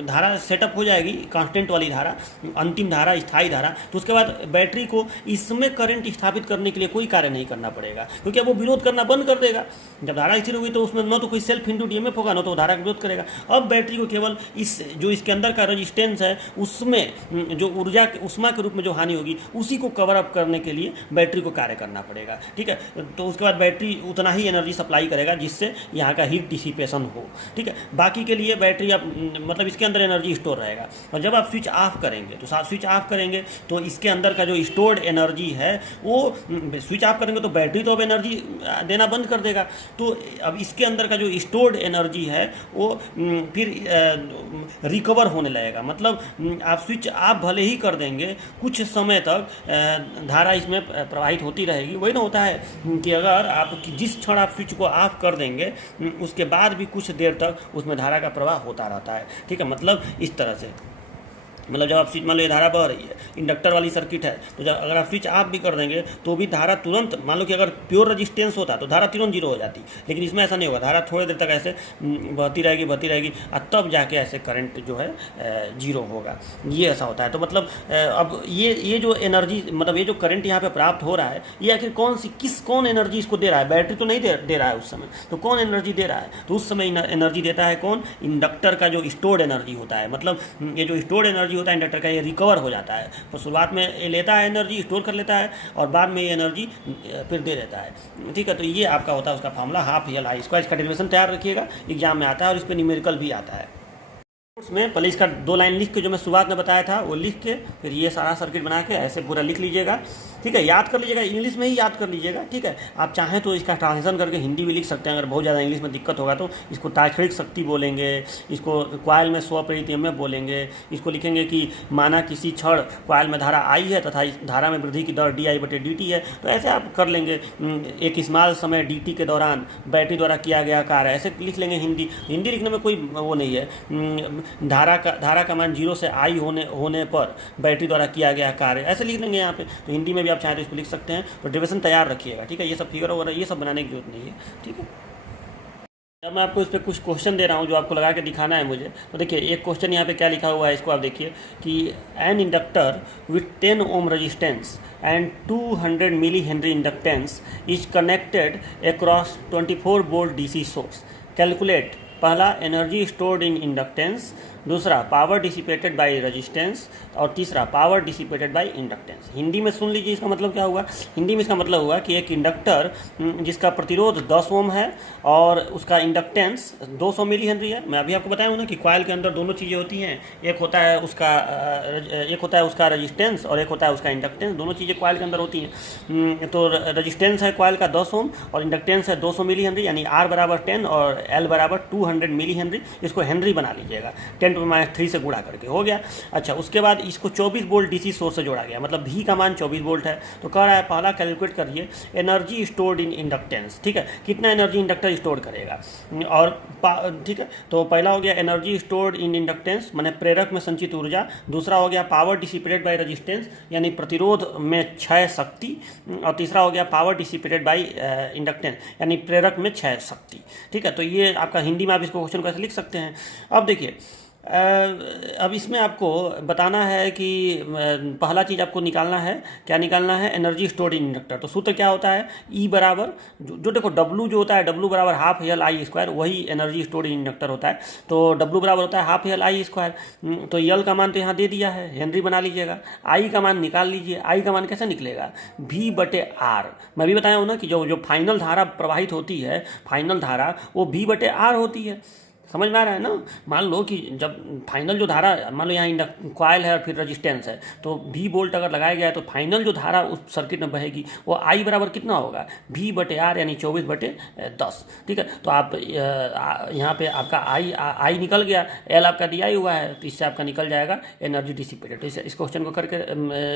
धारा सेटअप हो जाएगी, कांस्टेंट वाली धारा, अंतिम धारा, स्थायी धारा, तो उसके बाद बैटरी को इसमें करंट स्थापित करने के लिए कोई कार्य नहीं करना पड़ेगा, क्योंकि अब वो विरोध करना बंद कर देगा। जब धारा स्थिर होगी तो उसमें न तो कोई सेल्फ इंड्यूस्ड ईएमएफ होगा, न तो धारा का विरोध करेगा। अब बैटरी को केवल इस जो इसके अंदर का रेजिस्टेंस है उसमें जो ऊर्जा उष्मा के रूप में जो हानि होगी उसी को कवर अप करने के लिए बैटरी को कार्य करना पड़ेगा, ठीक है। तो उसके बाद बैटरी उतना ही एनर्जी सप्लाई करेगा जिससे यहाँ का हीट डिसिपेशन हो, ठीक है। बाकी के लिए बैटरी आप मतलब इसके अंदर एनर्जी स्टोर रहेगा। और जब आप स्विच ऑफ करेंगे तो इसके अंदर का जो स्टोर्ड एनर्जी है वो स्विच ऑफ करेंगे तो बैटरी तो अब एनर्जी देना बंद कर देगा, तो अब इसके अंदर का जो स्टोर्ड एनर्जी है वो फिर रिकवर होने लगेगा। मतलब आप स्विच आप भले ही कर देंगे, कुछ समय तक धारा इसमें प्रवाहित होती रहेगी। वही ना होता है कि अगर आप जिस क्षण आप स्विच को ऑफ कर देंगे उसके बाद भी कुछ देर तक उसमें धारा का प्रवाह होता रहता है, ठीक है। मतलब इस तरह से, मतलब जब आप स्विच, मान लो ये धारा बह रही है, इंडक्टर वाली सर्किट है, तो जब अगर आप स्विच ऑफ भी कर देंगे तो भी धारा तुरंत, मान लो कि अगर प्योर रेजिस्टेंस होता तो धारा तुरंत जीरो हो जाती, लेकिन इसमें ऐसा नहीं होगा। धारा थोड़ी देर तक ऐसे बहती रहेगी और तब जाके ऐसे करंट जो है जीरो होगा। ये ऐसा होता है। तो मतलब अब ये जो एनर्जी, मतलब ये जो करंट यहाँ पे प्राप्त हो रहा है, ये आखिर कौन एनर्जी इसको दे रहा है? बैटरी तो नहीं दे रहा है उस समय, तो कौन एनर्जी दे रहा है? तो उस समय एनर्जी देता है कौन? इंडक्टर का जो स्टोर्ड एनर्जी होता है। मतलब ये जो स्टोर्ड एनर्जी होता है इंडक्टर का, ये रिकवर हो जाता है। तो शुरुआत में ये लेता है एनर्जी, स्टोर कर लेता है, और बाद में ये एनर्जी फिर दे देता है, ठीक है। तो ये आपका होता है उसका फार्मूला हाफ LI²। इसका डेरिवेशन तैयार रखिएगा, एग्जाम में आता है और इस पर न्यूमेरिकल भी आता है। उसमें पहले इसका 2 लाइन लिख के, जो मैं शुरुआत में बताया था वो लिख के, फिर ये सारा सर्किट बना के ऐसे पूरा लिख लीजिएगा, ठीक है। याद कर लीजिएगा, इंग्लिश में ही याद कर लीजिएगा, ठीक है। आप चाहें तो इसका ट्रांसलेशन करके हिंदी भी लिख सकते हैं, अगर बहुत ज़्यादा इंग्लिश में दिक्कत होगा तो। इसको तात्क्षणिक शक्ति बोलेंगे, इसको कॉइल में स्वप्रेरित ईएमएफ बोलेंगे, इसको लिखेंगे कि माना किसी क्षण कॉइल में धारा आई है तथा इस धारा में वृद्धि की दर DI/dt है, तो ऐसे आप कर लेंगे। एक स्मॉल समय dt के दौरान बैटरी द्वारा किया गया कार्य, ऐसे लिख लेंगे। हिंदी लिखने में कोई वो नहीं है। धारा का मान 0 से I होने पर बैटरी द्वारा किया गया कार्य, ऐसे लिख लेंगे यहाँ पे। तो हिंदी में भी आप चाहें तो इसको लिख सकते हैं। तो डेरिवेशन तैयार रखिएगा, ठीक है। ये सब फिगर वगैरह ये सब बनाने की जरूरत नहीं है, ठीक है। जब मैं आपको इस पर कुछ क्वेश्चन दे रहा हूँ जो आपको लगा के दिखाना है मुझे, तो देखिए एक क्वेश्चन यहाँ पे क्या लिखा हुआ है, इसको आप देखिए कि an inductor with 10 ohm resistance and 200 milli henry inductance is connected across 24 volt DC source. Calculate पहला एनर्जी स्टोर्ड इन इंडक्टेंस, दूसरा पावर डिसिपेटेड बाय रेजिस्टेंस, और तीसरा power dissipated by inductance. Hindi में सुन लीजिए इसका मतलब क्या हुआ। हिंदी में इसका मतलब हुआ कि एक इंडक्टर जिसका प्रतिरोध 10 ओम है और उसका इंडक्टेंस 200 मिली हेनरी है। मैं अभी आपको बताया हूँ ना कि कॉइल के अंदर दोनों चीज़ें होती हैं, एक होता है उसका रेजिस्टेंस और एक होता है उसका इंडक्टेंस। दोनों चीज़ें कॉइल के अंदर होती हैं। तो रेजिस्टेंस है कॉइल का 10 ओम और इंडक्टेंस है 200 मिली हेनरी, यानी R बराबर 10 और L बराबर 200 मिली हेनरी। इसको हेनरी बना लीजिएगा, 10⁻³ से गुणा करके हो गया। अच्छा, उसके बाद इसको 24 वोल्ट डीसी सोर्स से जोड़ा गया, मतलब V का मान 24 वोल्ट है। तो कह रहा है पहला कैलकुलेट करिए एनर्जी स्टोर्ड इन इंडक्टेंस, ठीक है, कितना एनर्जी इंडक्टर स्टोर करेगा। और ठीक है, तो पहला हो गया एनर्जी स्टोर्ड इन इंडक्टेंस माने प्रेरक में संचित ऊर्जा, दूसरा हो गया पावर डिसिपेटेड बाय रेजिस्टेंस यानी प्रतिरोध में क्षय शक्ति, और तीसरा हो गया पावर डिसिपेटेड बाय इंडक्टेंस यानी प्रेरक में क्षय शक्ति। ठीक है, तो ये आपका हिंदी में आप इसको क्वेश्चन कैसे लिख सकते हैं। अब देखिए, अब इसमें आपको बताना है कि पहला चीज़ आपको निकालना है, क्या निकालना है, एनर्जी स्टोर्ड इन इंडक्टर। तो सूत्र क्या होता है, E बराबर जो देखो W जो होता है, W बराबर हाफ एल आई स्क्वायर, वही एनर्जी स्टोर्ड इन इंडक्टर होता है। तो W बराबर होता है हाफ एल आई स्क्वायर। तो L का मान तो यहाँ दे दिया है, हेनरी बना लीजिएगा। I का मान निकाल लीजिए। I का मान कैसे निकलेगा, V/R। मैं भी बताया हूँ ना कि जो फाइनल धारा प्रवाहित होती है, फाइनल धारा वो V/R होती है। समझ में आ रहा है ना। मान लो कि जब फाइनल जो धारा, मान लो यहाँ कॉइल है और फिर रेजिस्टेंस है, तो V वोल्ट अगर लगाया गया है तो फाइनल जो धारा उस सर्किट में बहेगी वो I बराबर कितना होगा, V/R यानी 24/10। ठीक है, तो आप यहाँ पे आपका I निकल गया, L आपका दिया ही हुआ है, तो इससे आपका निकल जाएगा एनर्जी डिसिपेटेड। इस क्वेश्चन को करके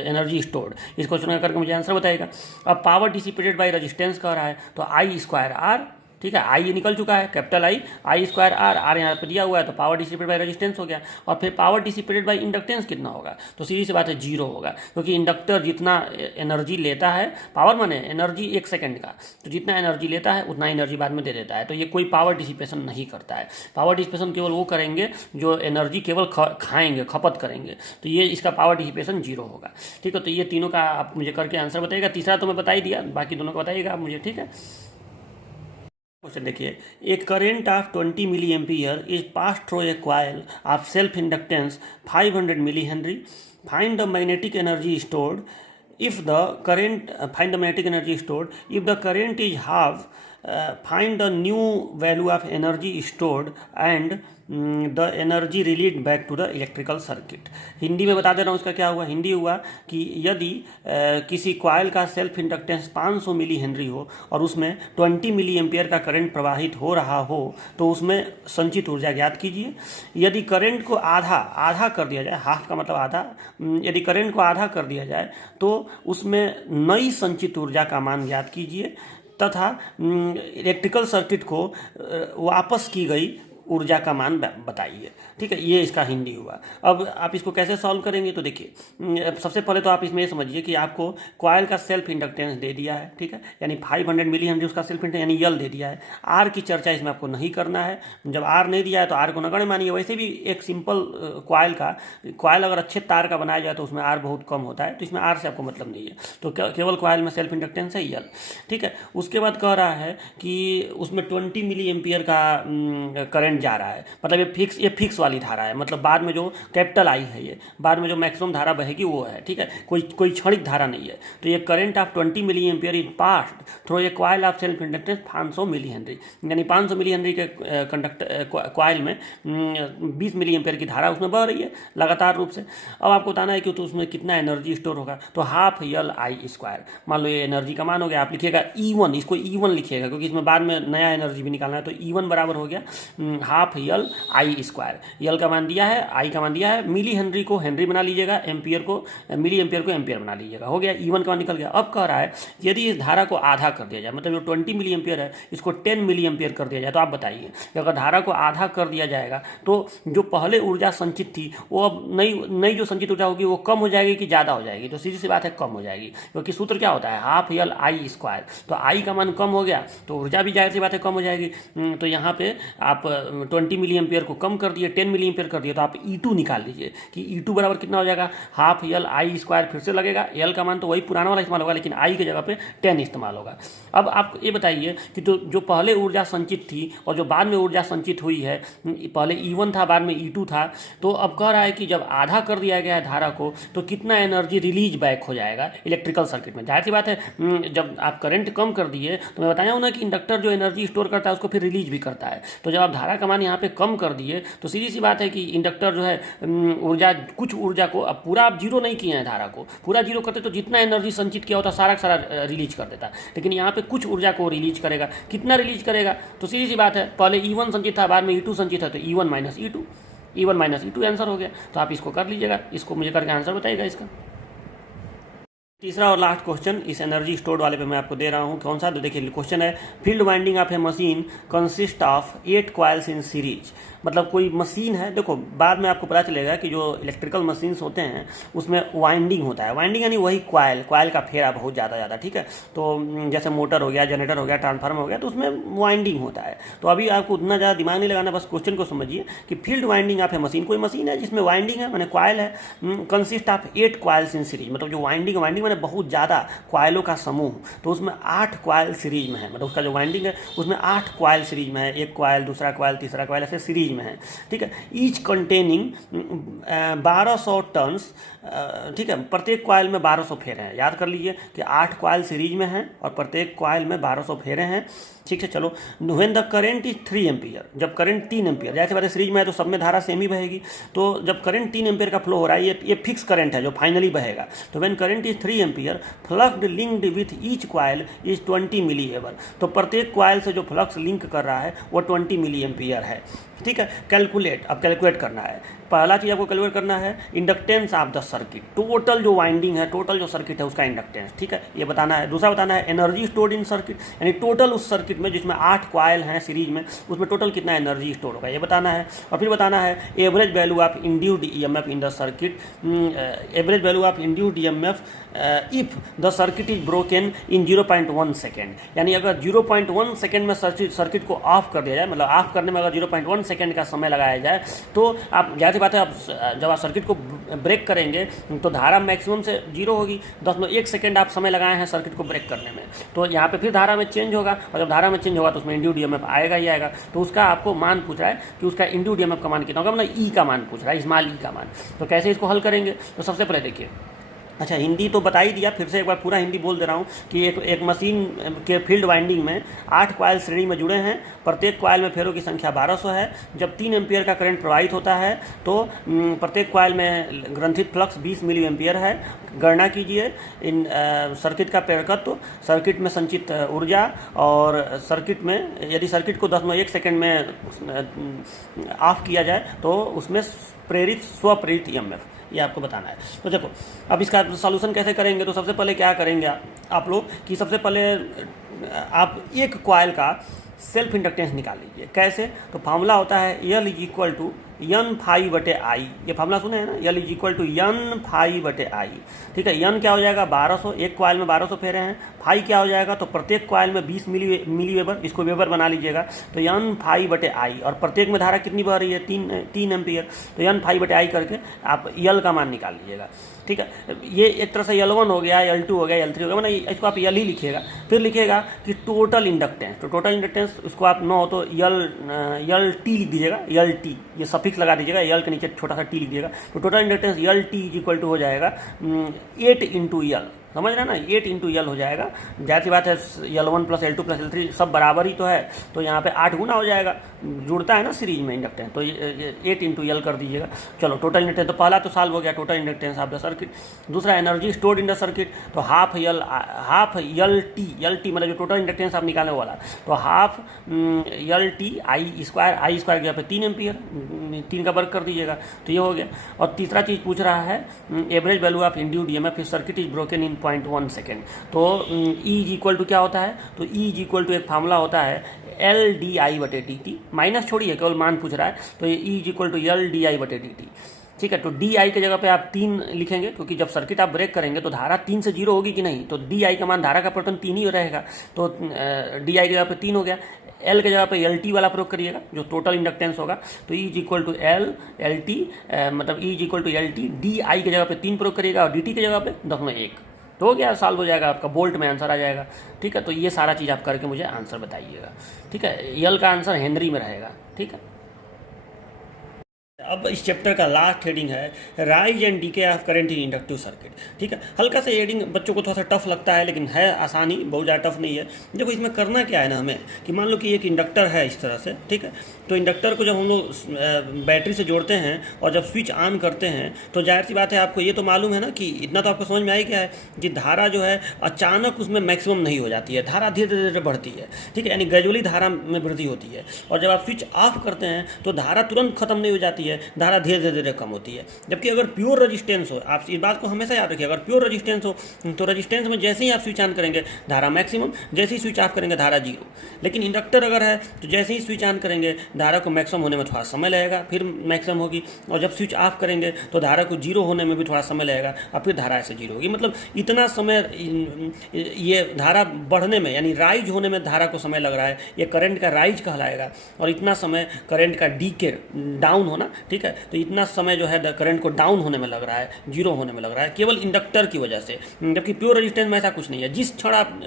एनर्जी स्टोर्ड, इस क्वेश्चन का करके मुझे आंसर बताएगा। अब पावर डिसिपेटेड बाई रेजिस्टेंस कह रहा है, तो I²R, ठीक है, आई निकल चुका है, कैपिटल I²R, R यहाँ पे दिया हुआ है, तो पावर डिसिपेटेड बाय रेजिस्टेंस हो गया। और फिर पावर डिसिपेटेड बाय इंडक्टेंस कितना होगा, तो सीधी सी बात है 0 होगा, क्योंकि इंडक्टर जितना एनर्जी लेता है, पावर माने एनर्जी 1 सेकंड का, तो जितना एनर्जी लेता है उतना एनर्जी बाद में दे देता है। तो ये कोई पावर डिसिपेशन नहीं करता है। पावर डिसिपेशन केवल वो करेंगे जो एनर्जी केवल खाएंगे, खपत करेंगे, तो ये इसका पावर डिसिपेशन 0 होगा। ठीक है, तो ये तीनों का आप मुझे करके आंसर बताइएगा। तीसरा तो मैं बता ही दिया, बाकी दोनों का बताइएगा आप मुझे। ठीक है, क्वेश्चन देखिए, एक current of 20 milli ampere is pass through a coil of self inductance 500 milli henry. Find the magnetic energy stored if the current find the magnetic energy stored if the current is half, find the new value of energy stored and the energy released back to the electrical circuit। Hindi में बता दे रहा हूँ इसका क्या हुआ। हिंदी हुआ कि यदि किसी कॉइल का सेल्फ इंडक्टेंस 500 मिली हेनरी हो और उसमें 20 मिली एम्पियर का करंट प्रवाहित हो रहा हो, तो उसमें संचित ऊर्जा ज्ञात कीजिए। यदि करंट को आधा कर दिया जाए, हाफ का मतलब आधा, यदि करंट को आधा कर दिया जाए तो उसमें नई संचित ऊर्जा का मान ज्ञात कीजिए तथा इलेक्ट्रिकल सर्किट को वापस की गई ऊर्जा का मान बताइए। ठीक है, ये इसका हिंदी हुआ। अब आप इसको कैसे सॉल्व करेंगे, तो देखिए, सबसे पहले तो आप इसमें ये समझिए कि आपको कॉइल का सेल्फ इंडक्टेंस दे दिया है, ठीक है, यानी 500 मिली हेनरी उसका सेल्फ इंडक्टेंस यानी यल दे दिया है। आर की चर्चा इसमें आपको नहीं करना है। जब आर नहीं दिया है तो आर को नगण्य मानिए। वैसे भी एक सिंपल कॉइल अगर अच्छे तार का बनाया जाए तो उसमें आर बहुत कम होता है, तो इसमें आर से आपको मतलब नहीं है, तो केवल कॉइल में सेल्फ इंडक्टेंस है यल। ठीक है, उसके बाद कह रहा है कि उसमें 20 मिली एम्पियर का करंट जा रहा है, मतलब ये फिक्स वाली धारा है, मतलब बाद में जो कैपिटल आई है, ये बाद में जो मैक्सिमम धारा बहेगी वो है। ठीक है, कोई क्षणिक धारा नहीं है। तो ये current of 20 milli ampere is passed through a coil of self inductance 500 milli henry, यानी 500 मिली हेनरी के कॉइल में 20 मिली एम्पियर की धारा उसमें बह रही है लगातार रूप से। अब आपको बताना है कि तो उसमें कितना एनर्जी स्टोर होगा, तो हाफ L/I²। मान लो ये एनर्जी का मान हो गया, आप लिखिएगा E1, इसको E1 लिखिएगा क्योंकि इसमें बाद में नया एनर्जी भी निकालना है। तो E1 बराबर हो गया हाफ L/I²। यल का मान दिया है, आई का मान दिया है, मिली हेनरी को हेनरी बना लीजिएगा, मिली एम्पियर को एम्पियर बना लीजिएगा, हो गया। E1 का मान निकल गया। अब कह रहा है यदि इस धारा को आधा कर दिया जाए, मतलब जो 20 मिली एम्पियर है इसको 10 मिली एम्पियर कर दिया जाए, तो आप बताइए कि अगर धारा को आधा कर दिया जाएगा तो जो पहले ऊर्जा संचित थी वो अब नई जो संचित ऊर्जा होगी वो कम हो जाएगी कि ज़्यादा हो जाएगी, तो सीधी सी बात है कम हो जाएगी, क्योंकि सूत्र क्या होता है हाफ L/I²। तो आई का मान कम हो गया तो ऊर्जा भी जाहिर सी बात है कम हो जाएगी। तो यहाँ पे आप 20 मिली एम्पियर को कम कर दिए, 10 मिली एम्पियर कर दिए, तो आप E2 निकाल लीजिए कि E2 बराबर कितना हो जाएगा, हाफ यल आई स्क्वायर फिर से लगेगा, यल का मान तो वही पुराना वाला इस्तेमाल होगा लेकिन आई की जगह पे 10 इस्तेमाल होगा। अब आप ये बताइए कि तो जो पहले ऊर्जा संचित थी और जो बाद में ऊर्जा संचित हुई है, पहले E1 था बाद में E2 था, तो अब कह रहा है कि जब आधा कर दिया गया है धारा को तो कितना एनर्जी रिलीज बैक हो जाएगा इलेक्ट्रिकल सर्किट में। जाहिर सी बात है जब आप करंट कम कर दिए तो मैं बताया हूँ ना कि इंडक्टर जो एनर्जी स्टोर करता है उसको फिर रिलीज भी करता है, तो जब आप धारा का मान यहाँ पे कम कर दिए तो सीधी सी बात है कि इंडक्टर जो है ऊर्जा, कुछ ऊर्जा को, अब पूरा आप जीरो नहीं किए हैं धारा को, पूरा जीरो करते तो जितना एनर्जी संचित किया होता सारा का सारा रिलीज कर देता, लेकिन यहाँ पे कुछ ऊर्जा को रिलीज करेगा। कितना रिलीज करेगा, तो सीधी सी बात है पहले E1 संचित था बाद में E2 संचित है, तो E1 माइनस E2 आंसर हो गया। तो आप इसको कर लीजिएगा, इसको मुझे करके आंसर बताइएगा इसका। तीसरा और लास्ट क्वेश्चन इस एनर्जी स्टोर्ड वाले पे मैं आपको दे रहा हूँ, कौन सा, तो देखिए क्वेश्चन है field winding of A machine consist of 8 coils in series. मतलब कोई मशीन है, देखो बाद में आपको पता चलेगा कि जो इलेक्ट्रिकल मशीन्स होते हैं उसमें वाइंडिंग होता है, वाइंडिंग यानी वही कॉइल का फेरा बहुत ज़्यादा, ठीक है। तो जैसे मोटर हो गया, जनरेटर हो गया, ट्रांसफार्मर हो गया, तो उसमें वाइंडिंग होता है। तो अभी आपको उतना ज़्यादा दिमाग नहीं लगाना, बस क्वेश्चन को समझिए कि field winding of A machine, कोई मशीन है जिसमें वाइंडिंग है, मैंने कॉइल है, consist of 8 coils in series. मतलब जो वाइंडिंग मैंने बहुत ज़्यादा कॉइलों का समूह, तो उसमें 8 कॉइल सीरीज में है, मतलब उसका जो वाइंडिंग है उसमें 8 कॉइल सीरीज में है, एक कॉइल, दूसरा कॉइल, तीसरा कॉइल, ऐसे सीरीज में है, ठीक है। ईच कंटेनिंग 1200 टन्स, ठीक है। प्रत्येक कॉइल में 1200 फेरे हैं। याद कर लीजिए कि 8 कॉइल सीरीज में हैं और प्रत्येक कॉइल में 1200 फेरे हैं, ठीक है। चलो, when the current is 3 ampere, जब करंट 3 एम्पियर, जैसे बात सीरीज में है तो सब में धारा सेम ही बहेगी, तो जब करंट 3 एम्पियर का फ्लो हो रहा है, ये फिक्स करंट है जो फाइनली बहेगा, तो when current is 3 ampere flux linked with each coil is 20 milli weber. तो प्रत्येक कॉइल से जो फ्लक्स लिंक कर रहा है वो 20 मिली एम्पियर है, ठीक है। कैलकुलेट, अब कैलकुलेट करना है, पहला चीज़ आपको कैलकुलेट करना है inductance of the circuit, total जो वाइंडिंग है, टोटल जो सर्किट है उसका इंडक्टेंस, ठीक है, ये बताना है। दूसरा बताना है एनर्जी स्टोर्ड इन सर्किट, यानी टोटल उस सर्किट में जिसमें 8 कॉइल हैं सीरीज में, उसमें टोटल कितना एनर्जी स्टोर होगा, ये बताना है। और फिर बताना है average value of induced EMF in the circuit, average value of induced EMF if the circuit is broken in 0.1 second, यानी अगर 0.1 सेकेंड में सर्किट को ऑफ कर दिया जाए, मतलब ऑफ करने में अगर 0.1 सेकेंड का समय लगाया जाए, तो आप जाहिर सी बात है आप जब आप सर्किट को ब्रेक करेंगे तो धारा मैक्सिमम से 0 होगी, 10.1 सेकेंड आप समय लगाए हैं सर्किट को ब्रेक करने में, तो यहाँ पे फिर धारा में चेंज होगा, और जब धारा में चेंज होगा तो उसमें इंड्यूस्ड ईएमएफ आएगा ही आएगा। तो उसका आपको मान पूछ रहा है कि उसका इंड्यूस्ड ईएमएफ का मान कितना होगा, मतलब ई का मान पूछ रहा है, स्मॉल ई का मान। तो कैसे इसको हल करेंगे, तो सबसे पहले देखिए, अच्छा हिंदी तो बता ही दिया, फिर से एक बार पूरा हिंदी बोल दे रहा हूँ कि एक मशीन के फील्ड वाइंडिंग में 8 कॉइल श्रेणी में जुड़े हैं, प्रत्येक कॉइल में फेरों की संख्या 1200 है। जब 3 एम्पियर का करंट प्रवाहित होता है तो प्रत्येक कॉइल में ग्रंथित फ्लक्स 20 मिली एम्पियर है। गणना कीजिए इन सर्किट का प्रेरकत्व, सर्किट में संचित ऊर्जा, और सर्किट में यदि सर्किट को 10.1 सेकेंड में ऑफ किया जाए तो उसमें प्रेरित स्वप्रेरित ईएमएफ, ये आपको बताना है। तो देखो अब इसका सॉल्यूशन कैसे करेंगे, तो सबसे पहले क्या करेंगे आप लोग कि सबसे पहले आप एक कॉइल का सेल्फ इंडक्टेंस निकाल लीजिए। कैसे, तो फार्मूला होता है L is equal to N phi बटे आई, ये फार्मूला सुने हैं ना, L is equal to N phi बटे आई, ठीक है। N क्या हो जाएगा 1200, एक कॉइल में 1200 फेरे हैं, फाई क्या हो जाएगा, तो प्रत्येक कॉइल में 20 मिली वेबर, इसको वेबर बना लीजिएगा, तो N फाई बटे आई, और प्रत्येक में धारा कितनी बह रही है 3 एम्पियर, तो N फाई बटे आई करके आप L का मान निकाल लीजिएगा, ठीक है। ये एक तरह से L1 हो गया, L2 हो गया, L3 हो गया, मतलब इसको आप L ही लिखिएगा। फिर लिखिएगा कि टोटल इंडक्टेंस, तो टोटल इंडक्टेंस उसको आप 9 तो L T लिख दीजिएगा, L T, ये सफिक्स लगा दीजिएगा, L के नीचे छोटा सा T लिख दीजिएगा, तो total inductance L T is equal to हो जाएगा 8 इंटू L, समझ रहे ना, 8 इंटू L हो जाएगा। जाहिर सी बात है L1 plus L2 plus L3 सब बराबर ही तो है, तो यहाँ पे 8 गुना हो जाएगा, जुड़ता है ना सीरीज में इंडक्टेंस, तो ये 8 इंटू L कर दीजिएगा। चलो टोटल इंडक्टेंस तो पहला तो सॉल्व हो गया, total inductance of the circuit. दूसरा energy stored in the circuit, तो हाफ L T मतलब जो टोटल इंडक्टेंस आप निकालने वाला, तो हाफ L T आई स्क्वायर की जगह पे 3 एम्पियर, 3 का वर्ग कर दीजिएगा, तो ये हो गया। और तीसरा चीज़ पूछ रहा है average value of induced EMF if circuit is broken in 0.1 second, तो E इज इक्वल टू क्या होता है, तो E इज इक्वल टू एक फार्मूला होता है LDI बटे DT, माइनस छोड़िए केवल मान पूछ रहा है, तो ये E is equal to LDI बटे DT, ठीक है। तो डी आई के जगह पे आप 3 लिखेंगे, क्योंकि जब सर्किट आप ब्रेक करेंगे तो धारा 3 से 0 होगी कि नहीं, तो डी आई का मान, धारा का परिवर्तन 3 ही रहेगा, तो डी आई की जगह पे 3 हो गया। एल के जगह पे एल टी वाला प्रयोग करिएगा जो टोटल इंडक्टेंस होगा, तो E is equal to L T, मतलब E is equal to L T, D I की जगह पे 3 प्रयोग करिएगा और डी टी की जगह पे 10/1, तो हो गया, सॉल्व हो जाएगा आपका, बोल्ट में आंसर आ जाएगा। ठीक है, तो ये सारा चीज़ आप करके मुझे आंसर बताइएगा। ठीक है, यल का आंसर हेनरी में रहेगा। ठीक है, अब इस चैप्टर का लास्ट हेडिंग है rise and DK of current in inductive circuit. ठीक है, हल्का सा हेडिंग बच्चों को थोड़ा सा टफ लगता है, लेकिन है आसानी, बहुत ज़्यादा टफ नहीं है। देखो इसमें करना क्या है ना हमें, कि मान लो कि एक इंडक्टर है इस तरह से, ठीक है, तो इंडक्टर को जब हम लोग बैटरी से जोड़ते हैं और जब स्विच ऑन करते हैं तो जाहिर सी बात है, आपको ये तो मालूम है ना कि इतना तो आपको समझ में आ ही गया है कि धारा जो है अचानक उसमें मैक्सिमम नहीं हो जाती है, धारा धीरे धीरे बढ़ती है। ठीक है, यानी ग्रेजुअली धारा में वृद्धि होती है, और जब आप स्विच ऑफ करते हैं तो धारा तुरंत खत्म नहीं हो जाती है, धारा धीरे धीरे कम होती है। जबकि अगर प्योर रेजिस्टेंस हो, आप इस बात को हमेशा याद रखिए, अगर प्योर रेजिस्टेंस हो तो रेजिस्टेंस में जैसे ही आप स्विच ऑन करेंगे धारा मैक्सिमम, जैसे ही स्विच ऑफ करेंगे धारा 0। लेकिन इंडक्टर अगर है तो जैसे ही स्विच ऑन करेंगे धारा को मैक्सिमम होने में थोड़ा समय लगेगा, फिर मैक्सिमम होगी, और जब स्विच ऑफ करेंगे तो धारा को 0 होने में भी थोड़ा समय लगेगा, और फिर धारा ऐसे 0 होगी। मतलब इतना समय ये धारा बढ़ने में, यानी राइज होने में धारा को समय लग रहा है, ये करंट का राइज कहलाएगा, और इतना समय करंट का डीके, डाउन होना। ठीक है, तो इतना समय जो है करंट को डाउन होने में लग रहा है, 0 होने में लग रहा है, केवल इंडक्टर की वजह से। जबकि प्योर रेजिस्टेंस में ऐसा कुछ नहीं है, जिस क्षण आप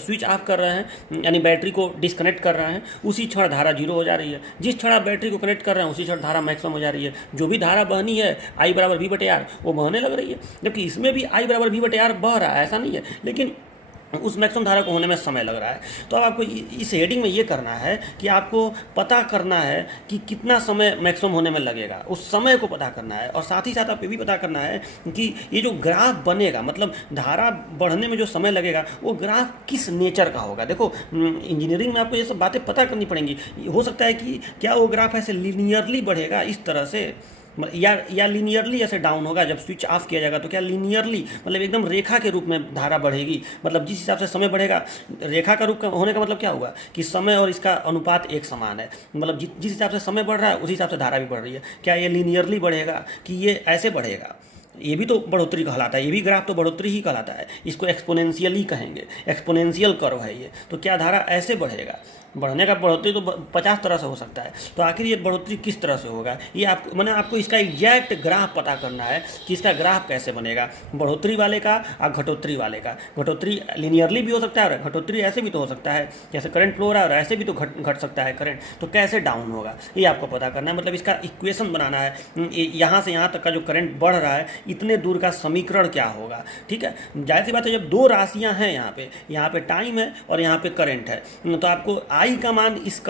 स्विच ऑफ कर रहे हैं, यानी बैटरी को डिस्कनेक्ट कर रहे हैं, उसी क्षण धारा 0 हो जा रही है, जिस क्षण आप बैटरी को कनेक्ट कर रहे हैं उसी क्षण धारा मैक्सिमम हो जा रही है। जो भी धारा बहनी है I बराबर V/R, वो बहने लग रही है, जबकि इसमें भी I बराबर V/R बह रहा है, ऐसा नहीं है, लेकिन उस मैक्सिमम धारा को होने में समय लग रहा है। तो अब आपको इस हेडिंग में ये करना है कि आपको पता करना है कि कितना समय मैक्सिमम होने में लगेगा, उस समय को पता करना है, और साथ ही साथ आपको ये भी पता करना है कि ये जो ग्राफ बनेगा, मतलब धारा बढ़ने में जो समय लगेगा, वो ग्राफ किस नेचर का होगा। देखो इंजीनियरिंग में आपको ये सब बातें पता करनी पड़ेंगी। हो सकता है कि क्या वो ग्राफ ऐसे लीनियरली बढ़ेगा इस तरह से, या लीनियरली ऐसे डाउन होगा, जब स्विच ऑफ किया जाएगा तो क्या लीनियरली, मतलब एकदम रेखा के रूप में धारा बढ़ेगी, मतलब जिस हिसाब से समय बढ़ेगा, रेखा का रूप होने का मतलब क्या होगा कि समय और इसका अनुपात एक समान है, मतलब जिस हिसाब से समय बढ़ रहा है उसी हिसाब से धारा भी बढ़ रही है। क्या ये लीनियरली बढ़ेगा कि ये ऐसे बढ़ेगा, ये भी तो बढ़ोतरी कहलाता है, ये भी ग्राफ तो बढ़ोतरी ही कहलाता है, इसको एक्सपोनेंशियल कहेंगे, एक्सपोनेंशियल कर्व है ये। तो क्या धारा ऐसे बढ़ेगा, बढ़ने का बढ़ोतरी तो 50 तरह से हो सकता है, तो आखिर ये बढ़ोतरी किस तरह से होगा, ये आपको मैंने आपको इसका एग्जैक्ट ग्राफ पता करना है कि इसका ग्राफ कैसे बनेगा, बढ़ोतरी वाले का और घटोतरी वाले का। घटोतरी लीनियरली भी हो सकता है और घटोतरी ऐसे भी तो हो सकता है, जैसे करंट फ्लो हो रहा है और ऐसे भी तो घट सकता है करंट, तो कैसे डाउन होगा ये आपको पता करना है। मतलब इसका इक्वेशन बनाना है, यहाँ से यहाँ तक का जो करंट बढ़ रहा है इतने दूर का समीकरण क्या होगा। ठीक है, जाहिर सी बात है, जब दो राशियाँ हैं यहाँ पे टाइम है और यहाँ पे करंट है, तो आपको आई का मान इस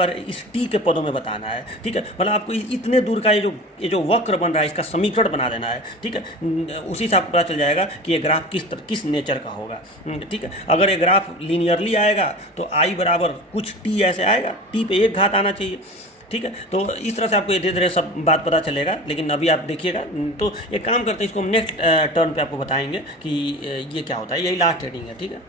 टी के पदों में बताना है। ठीक है, मतलब आपको इतने दूर का ये जो वक्र बन रहा है इसका समीकरण बना देना है। ठीक है, उसी से आपको पता चल जाएगा कि ये ग्राफ किस नेचर का होगा। ठीक है, अगर ये ग्राफ लीनियरली आएगा तो आई बराबर कुछ टी ऐसे आएगा, टी पे 1 घात आना चाहिए। ठीक है, तो इस तरह से आपको धीरे धीरे सब बात पता चलेगा, लेकिन अभी आप देखिएगा। तो एक काम करते हैं, इसको हम नेक्स्ट टर्न पे आपको बताएंगे कि ये क्या होता है। यही लास्ट हेडिंग है। ठीक है।